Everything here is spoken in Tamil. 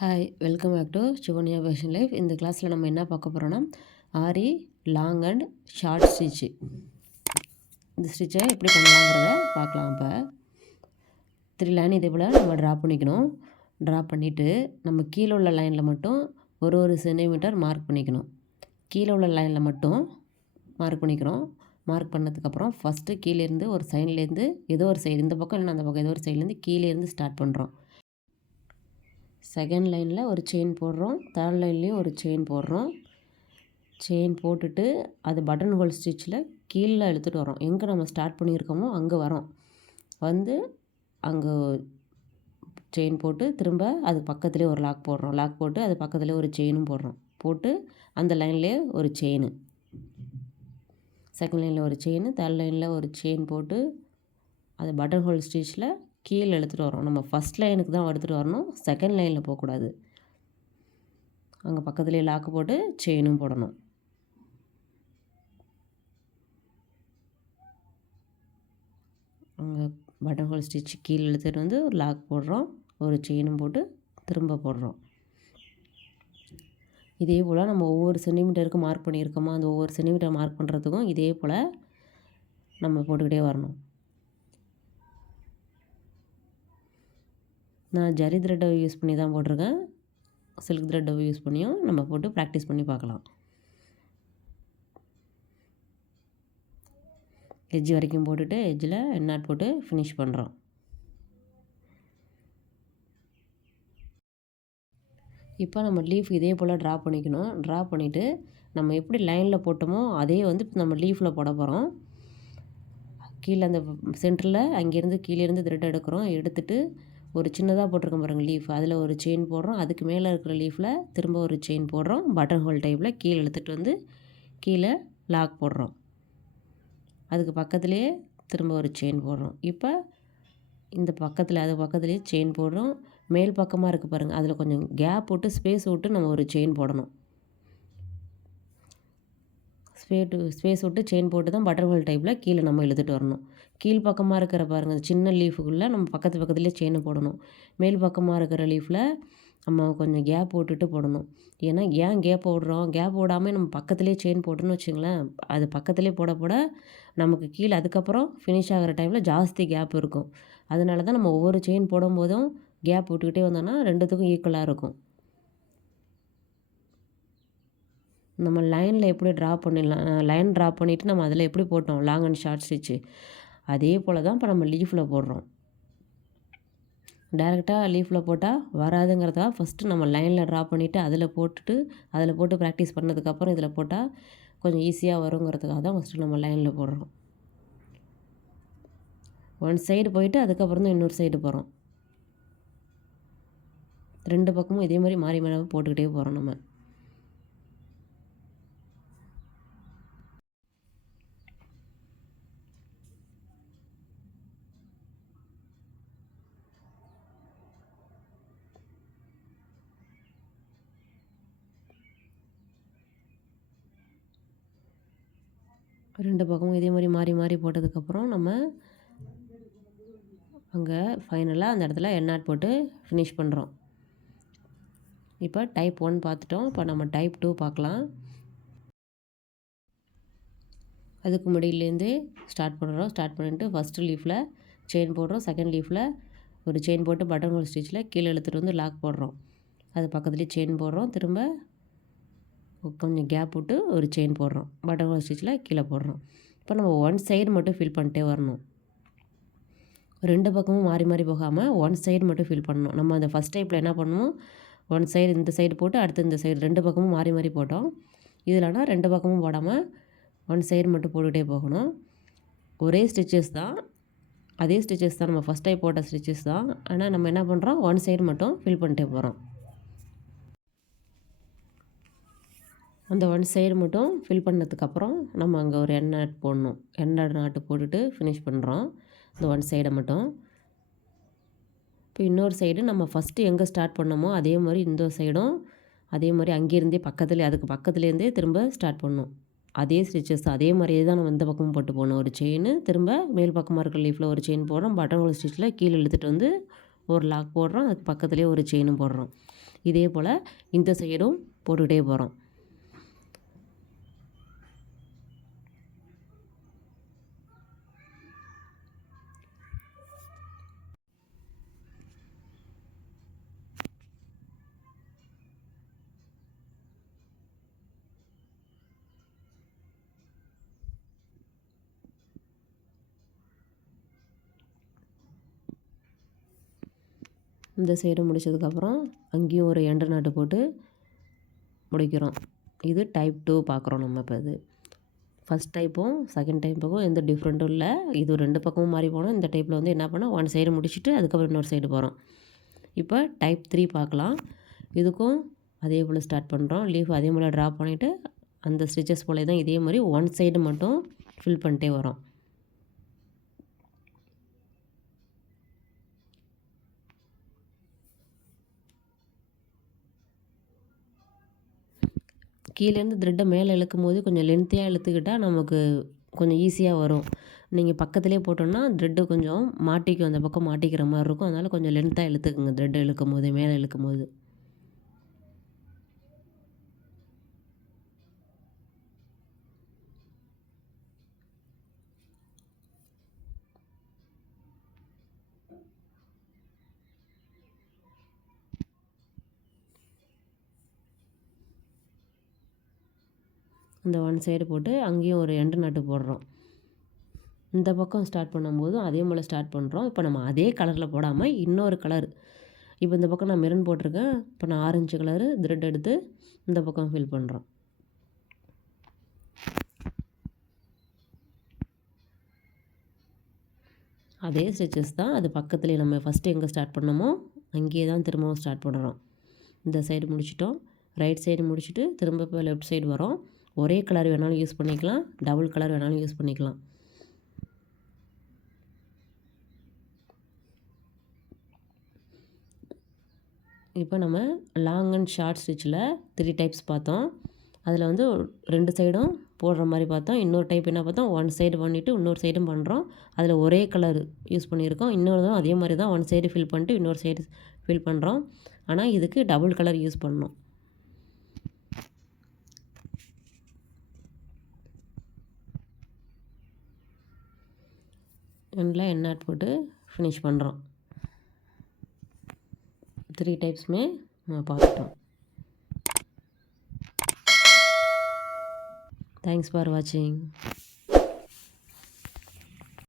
Hi, welcome back to Sivanya fashion life. இந்த கிளாஸில் நம்ம என்ன பார்க்க போகிறோன்னா Aari long and short stitch. இந்த ஸ்டிச்சை எப்படி பண்ணலாங்கிறத பார்க்கலாம். இப்போ 3 லைன் இதே போல் நம்ம ட்ரா பண்ணிக்கணும். ட்ரா பண்ணிவிட்டு நம்ம கீழே உள்ள லைனில் மட்டும் ஒரு சென்டிமீட்டர் மார்க் பண்ணிக்கணும். கீழே உள்ள லைனில் மட்டும் மார்க் பண்ணிக்கிறோம். மார்க் பண்ணதுக்கப்புறம் ஃபஸ்ட்டு கீழேருந்து ஒரு சைட்லேருந்து ஏதோ ஒரு சைடு, இந்த பக்கம் இல்லைன்னா அந்த பக்கம் ஏதோ ஒரு சைட்லேருந்து கீழேருந்து ஸ்டார்ட் பண்ணுறோம். செகண்ட் லைனில் ஒரு செயின் போடுறோம். தேர்ட் லைன்லேயும் ஒரு செயின் போடுறோம். செயின் போட்டுட்டு அது பட்டன் ஹோல் ஸ்டிச்சில் கீழே இழுத்துட்டு வரோம். எங்கே நம்ம ஸ்டார்ட் பண்ணியிருக்கோமோ அங்கே வரோம். வந்து அங்கே செயின் போட்டு திரும்ப அது பக்கத்துலேயே ஒரு லாக் போடுறோம். லாக் போட்டு அது பக்கத்துலேயே ஒரு செயினும் போடுறோம். போட்டு அந்த லைன்லேயே ஒரு செயின், செகண்ட் லைனில் ஒரு செயின், தேர்ட் லைனில் ஒரு செயின் போட்டு அது பட்டன் ஹோல் ஸ்டிச்சில் கீழே எடுத்துகிட்டு வரோம். நம்ம ஃபஸ்ட் லைனுக்கு தான் எடுத்துகிட்டு வரணும், செகண்ட் லைனில் போகக்கூடாது. அங்கே பக்கத்துலேயே லாக்கு போட்டு செயினும் போடணும். அங்கே பட்டன் ஹோல் ஸ்டிச் கீழே எடுத்துகிட்டு வந்து ஒரு லாக் போடுறோம், ஒரு செயினும் போட்டு திரும்ப போடுறோம். இதே போல் நம்ம ஒவ்வொரு சென்டிமீட்டருக்கு மார்க் பண்ணியிருக்கோமோ அந்த ஒவ்வொரு சென்டிமீட்டர் மார்க் பண்ணுறதுக்கும் இதே போல் நம்ம போட்டுக்கிட்டே வரணும். நான் ஜரி த்ரெட்டை யூஸ் பண்ணி தான் போட்டிருக்கேன். சில்க் த்ரெட்டை யூஸ் பண்ணியும் நம்ம போட்டு ப்ராக்டிஸ் பண்ணி பார்க்கலாம். எட்ஜ் வரைக்கும் போட்டுட்டு எட்ஜில் எண்ணாட் போட்டு ஃபினிஷ் பண்ணுறோம். இப்போ நம்ம லீஃப் இதே போல் ட்ரா பண்ணிக்கணும். ட்ரா பண்ணிவிட்டு நம்ம எப்படி லைனில் போட்டோமோ அதே வந்து நம்ம லீஃபில் போட போகிறோம். கீழே அந்த சென்டரில் அங்கேருந்து கீழேருந்து த்ரெட் எடுக்கிறோம். எடுத்துகிட்டு ஒரு சின்னதாக போட்டிருக்கோம் பாருங்கள் லீஃப், அதில் ஒரு செயின் போடுறோம். அதுக்கு மேலே இருக்கிற லீஃபில் திரும்ப ஒரு செயின் போடுறோம். பட்டன் ஹோல் டைப்பில் கீழே இழுத்துட்டு வந்து கீழே லாக் போடுறோம். அதுக்கு பக்கத்துலேயே திரும்ப ஒரு செயின் போடுறோம். இப்போ இந்த பக்கத்தில் அது பக்கத்துலேயே செயின் போடுறோம். மேல் பக்கமாக இருக்குது பாருங்கள், அதில் கொஞ்சம் கேப் விட்டு ஸ்பேஸ் விட்டு நம்ம ஒரு செயின் போடணும். ஸ்பேஸ் விட்டு செயின் போட்டு தான் பட்டன் ஹோல் டைப்பில் கீழே நம்ம இழுத்துட்டு வரணும். கீழ் பக்கமாக இருக்கிற பாருங்கள் சின்ன லீஃபுக்குள்ளே நம்ம பக்கத்துலேயே செயினை போடணும். மேல் பக்கமாக இருக்கிற லீஃபில் நம்ம கொஞ்சம் கேப் விட்டுட்டு போடணும். ஏன்னா ஏன் கேப் விடுறோம், கேப் விடாமல் நம்ம பக்கத்துலேயே செயின் போட்டோன்னு வச்சுங்களேன், அது பக்கத்துலேயே போட நமக்கு கீழே அதுக்கப்புறம் ஃபினிஷ் ஆகிற டைமில் ஜாஸ்தி கேப் இருக்கும். அதனால தான் நம்ம ஒவ்வொரு செயின் போடும்போதும் கேப் விட்டுக்கிட்டே வந்தோன்னா ரெண்டுத்துக்கும் ஈக்குவலாக இருக்கும். நம்ம லைனில் எப்படி ட்ரா பண்ணிடலாம், லைன் ட்ரா பண்ணிவிட்டு நம்ம அதில் எப்படி போட்டோம் லாங் அண்ட் ஷார்ட் ஸ்டிச்சு, அதே போல் தான் இப்போ நம்ம லீஃபில் போடுறோம். டைரெக்டாக லீஃபில் போட்டால் வராதுங்கிறதா ஃபஸ்ட்டு நம்ம லைனில் ட்ரா பண்ணிவிட்டு அதில் போட்டு ப்ராக்டிஸ் பண்ணதுக்கப்புறம் இதில் போட்டால் கொஞ்சம் ஈஸியாக வருங்கிறதுக்காக தான் ஃபஸ்ட்டு நம்ம லைனில் போடுறோம். ஒன் சைடு போயிட்டு அதுக்கப்புறம் தான் இன்னொரு சைடு போகிறோம். ரெண்டு பக்கமும் இதே மாதிரி மாறி மாறி போட்டுக்கிட்டே போகிறோம். நம்ம ரெண்டு பக்கமும் இதே மாதிரி மாறி மாறி போட்டதுக்கப்புறம் நம்ம அங்கே ஃபைனலாக அந்த இடத்துல எண்ணாட் போட்டு ஃபினிஷ் பண்ணுறோம். இப்போ டைப் 1 பார்த்துட்டோம். இப்போ நம்ம டைப் 2 பார்க்கலாம். அதுக்கு முடியிலேருந்தே ஸ்டார்ட் பண்ணுறோம். ஸ்டார்ட் பண்ணிட்டு ஃபஸ்ட்டு லீஃபில் செயின் போடுறோம். செகண்ட் லீஃபில் ஒரு செயின் போட்டு பட்டன் ஹோல் ஸ்டிச்சில் கீழே இழுத்துட்டு வந்து லாக் போடுறோம். அது பக்கத்துலேயே செயின் போடுறோம். திரும்ப கொஞ்சம் கேப் விட்டு ஒரு செயின் போடுறோம். பட்டன் ஹோல் ஸ்டிச்சில் கீழே போடுறோம். இப்போ நம்ம ஒன் சைடு மட்டும் ஃபில் பண்ணிட்டே வரணும். ரெண்டு பக்கமும் மாறி மாறி போகாமல் ஒன் சைடு மட்டும் ஃபில் பண்ணணும். நம்ம அந்த ஃபஸ்ட் டைப்பில் என்ன பண்ணுவோம், ஒன் சைடு இந்த சைடு போட்டு அடுத்து இந்த சைடு ரெண்டு பக்கமும் மாறி மாறி போட்டோம். இதில்னா ரெண்டு பக்கமும் போடாமல் ஒன் சைடு மட்டும் போட்டுகிட்டே போகணும். ஒரே ஸ்டிச்சஸ் தான், அதே ஸ்டிச்சஸ் தான், நம்ம ஃபஸ்ட் டைப் போட்ட ஸ்டிச்சஸ் தான். ஆனால் நம்ம என்ன பண்ணுறோம், ஒன் சைடு மட்டும் ஃபில் பண்ணிட்டே போகிறோம். அந்த ஒன் சைடு மட்டும் ஃபில் பண்ணதுக்கப்புறம் நம்ம அங்கே ஒரு எண்ணாட் போடணும். எண்ணாட் நாட்டு போட்டுட்டு ஃபினிஷ் பண்ணுறோம் இந்த ஒன் சைடை மட்டும். இப்போ இன்னொரு சைடு நம்ம ஃபஸ்ட்டு எங்கே ஸ்டார்ட் பண்ணோமோ அதே மாதிரி இந்த சைடும் அதே மாதிரி அங்கேருந்தே அதுக்கு பக்கத்துலேருந்தே திரும்ப ஸ்டார்ட் பண்ணணும். அதே ஸ்டிச்சஸ் அதே மாதிரியே தான் நம்ம இந்த பக்கமும் போட்டு போகணும். ஒரு செயின், திரும்ப மேல் பக்கமாக இருக்கிற லீஃபில் ஒரு செயின் போடுறோம். பட்டன் ஹோல் ஸ்டிச்சில் கீழே இழுத்துட்டு வந்து ஒரு லாக் போடுறோம். அதுக்கு பக்கத்துலேயே ஒரு செயினும் போடுறோம். இதே போல் இந்த சைடும் போட்டுக்கிட்டே போகிறோம். இந்த சைடு முடித்ததுக்கப்புறம் அங்கேயும் ஒரு எண்டு நாட்டு போட்டு முடிக்கிறோம். இது டைப் 2 பார்க்குறோம் நம்ம. இப்போ இது ஃபஸ்ட் டைப்பும் செகண்ட் டைப்புக்கும் எந்த டிஃப்ரெண்ட்டும் இல்லை. இது 2 பக்கமும் மாறி போனோம். இந்த டைப்பில் வந்து என்ன பண்ணோம், ஒன் சைடு முடிச்சுட்டு அதுக்கப்புறம் இன்னொரு சைடு போகிறோம். இப்போ டைப் 3 பார்க்கலாம். இதுக்கும் அதே போல் ஸ்டார்ட் பண்ணுறோம். லீஃப் அதே போல் ட்ரா பண்ணிவிட்டு அந்த ஸ்டிச்சஸ் போல தான் இதே மாதிரி ஒன் சைடு மட்டும் ஃபில் பண்ணிட்டே வரோம். கீழேருந்து த்ரெட்டை மேலே இழுக்கும் போது கொஞ்சம் லென்த்தியாக இழுத்துக்கிட்டால் நமக்கு கொஞ்சம் ஈஸியாக வரும். நீங்கள் பக்கத்துலேயே போட்டோன்னா த்ரெட்டு கொஞ்சம் மாட்டிக்கும், அந்த பக்கம் மாட்டிக்கிற மாதிரி இருக்கும். அதனால் கொஞ்சம் லென்த்தாக இழுத்துக்குங்க த்ரெட்டை இழுக்கும் போது, மேலே இழுக்கும் போது. இந்த ஒன் சைடு போட்டு அங்கேயும் ஒரு எண்டு நாட்டு போடுறோம். இந்த பக்கம் ஸ்டார்ட் பண்ணும்போது அதே போல் ஸ்டார்ட் பண்ணுறோம். இப்போ நம்ம அதே கலரில் போடாமல் இன்னொரு கலர், இப்போ இந்த பக்கம் நான் மெரூன் போட்டிருக்கேன். இப்போ நான் ஆரஞ்சு கலரு த்ரெட் எடுத்து இந்த பக்கம் ஃபில் பண்ணுறோம். அதே ஸ்டிச்சஸ் தான், அது பக்கத்துலேயே நம்ம ஃபஸ்ட்டு எங்கே ஸ்டார்ட் பண்ணோமோ அங்கேயே தான் திரும்பவும் ஸ்டார்ட் பண்ணுறோம். இந்த சைடு முடிச்சிட்டோம். ரைட் சைடு முடிச்சுட்டு திரும்ப இப்போ லெஃப்ட் சைடு வரோம். ஒரே கலர் வேணாலும் யூஸ் பண்ணிக்கலாம், டபுள் கலர் வேணாலும் யூஸ் பண்ணிக்கலாம். இப்போ நம்ம லாங் அண்ட் ஷார்ட் ஸ்டிச்சில் 3 டைப்ஸ் பார்த்தோம். அதில் வந்து 2 சைடும் போடுற மாதிரி பார்த்தோம். இன்னொரு டைப் என்ன பார்த்தோம், ஒன் சைடு பண்ணிவிட்டு இன்னொரு சைடும் பண்ணுறோம். அதில் ஒரே கலர் யூஸ் பண்ணியிருக்கோம். இன்னொரு அதே மாதிரி தான் ஒன் சைடு ஃபில் பண்ணிட்டு இன்னொரு சைடு ஃபில் பண்ணுறோம். ஆனால் இதுக்கு டபுள் கலர் யூஸ் பண்ணணும். எண்டில் எண்ணாட் போட்டு ஃபினிஷ் பண்ணுறோம். 3 டைப்ஸுமே நம்ம பார்த்துட்டோம். தேங்க்ஸ் ஃபார் வாட்சிங்.